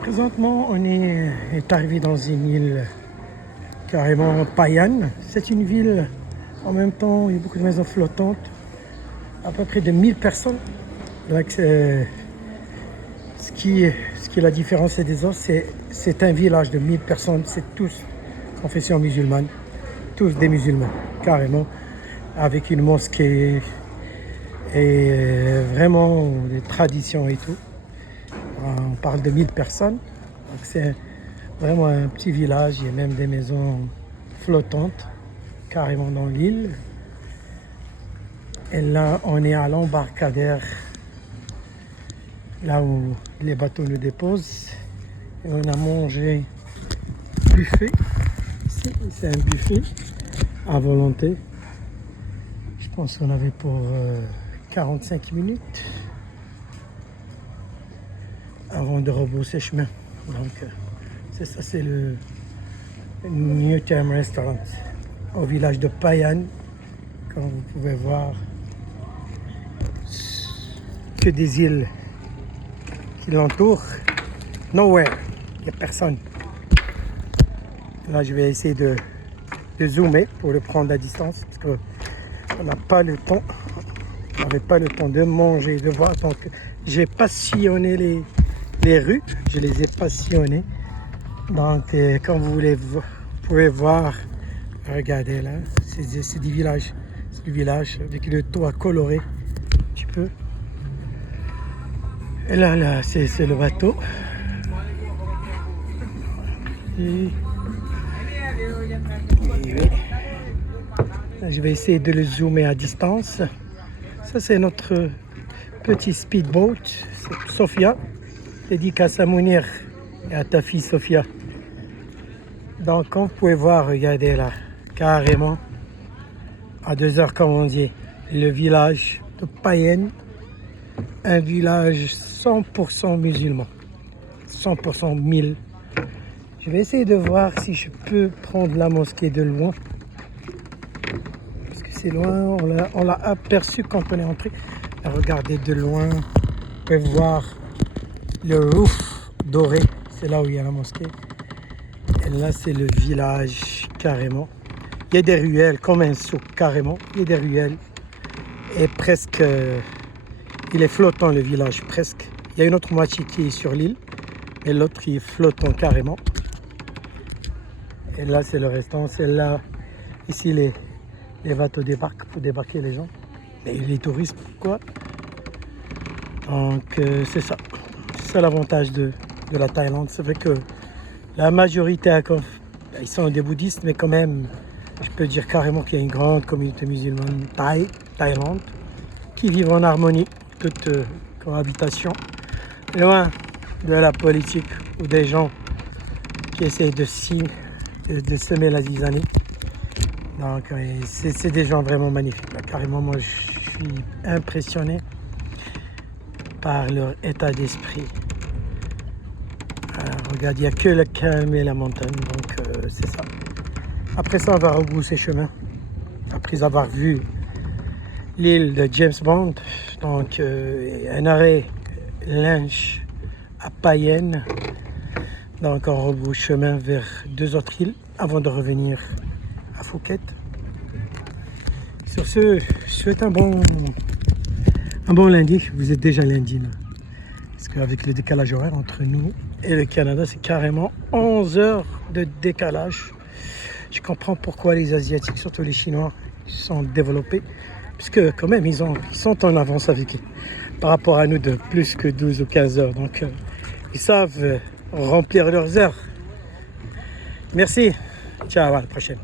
Présentement, on est arrivé dans une île carrément païenne. C'est une ville, en même temps, il y a beaucoup de maisons flottantes, à peu près de 1000 personnes. Donc, ce qui est la différence des autres, c'est un village de 1000 personnes, c'est tous confession musulmane, tous des musulmans, carrément, avec une mosquée et vraiment des traditions et tout. On parle de 1000 personnes, donc c'est vraiment un petit village, il y a même des maisons flottantes, carrément dans l'île. Et là, on est à l'embarcadère, là où les bateaux nous déposent. Et on a mangé buffet. Ici, c'est un buffet à volonté. Je pense qu'on avait pour 45 minutes avant de rebrousser chemin. Donc, c'est ça, c'est le New Term Restaurant au village de Payan. Comme vous pouvez voir, que des îles qui l'entourent. Nowhere, il n'y a personne. Là, je vais essayer de zoomer pour le prendre à distance parce qu'on n'a pas le temps. On n'avait pas le temps de manger, de voir. Donc, j'ai pas sillonné les rues, je les ai pas sillonnées. Donc, comme vous pouvez voir, regardez là, c'est du village. C'est du village avec le toit coloré un petit peu. Et là, c'est le bateau. Et oui. Je vais essayer de le zoomer à distance. Ça, c'est notre petit speedboat. C'est Sophia. Dédicace à Mounir et à ta fille Sophia. Donc, comme vous pouvez voir, regardez là, carrément, à 2h, comme on dit, le village de Payen, un village 100% musulman, 100% 1000. Je vais essayer de voir si je peux prendre la mosquée de loin. Parce que c'est loin, on l'a aperçu quand on est entré. Regardez de loin, vous pouvez voir le roof doré, c'est là où il y a la mosquée. Et là, c'est le village carrément. Il y a des ruelles comme un souk carrément. Il y a des ruelles. Et presque, il est flottant le village, presque. Il y a une autre moitié qui est sur l'île. Et l'autre qui est flottant carrément. Et là, c'est le restant. C'est là, ici, les bateaux débarquent pour débarquer les gens. Et les touristes, quoi. Donc, c'est ça. C'est ça l'avantage de la Thaïlande. C'est vrai que la majorité, ils sont des bouddhistes, mais quand même, je peux dire carrément qu'il y a une grande communauté musulmane Thaïlande qui vivent en harmonie, toute cohabitation, loin de la politique ou des gens qui essayent de semer la zizanie. Donc, c'est des gens vraiment magnifiques. Là. Carrément, moi, je suis impressionné par leur état d'esprit. Regarde, il n'y a que le calme et la montagne, donc c'est ça. Après ça, on va rebrousser chemin. Après avoir vu l'île de James Bond, donc un arrêt Lynch à Payen. Donc on rebrousse chemin vers 2 autres îles avant de revenir à Phuket. Sur ce, je souhaite un bon lundi. Vous êtes déjà lundi là. Parce qu'avec le décalage horaire entre nous et le Canada, c'est carrément 11 heures de décalage. Je comprends pourquoi les Asiatiques, surtout les Chinois, sont développés. Puisque quand même, ils sont en avance par rapport à nous de plus que 12 ou 15 heures. Donc, ils savent remplir leurs heures. Merci. Ciao, à la prochaine.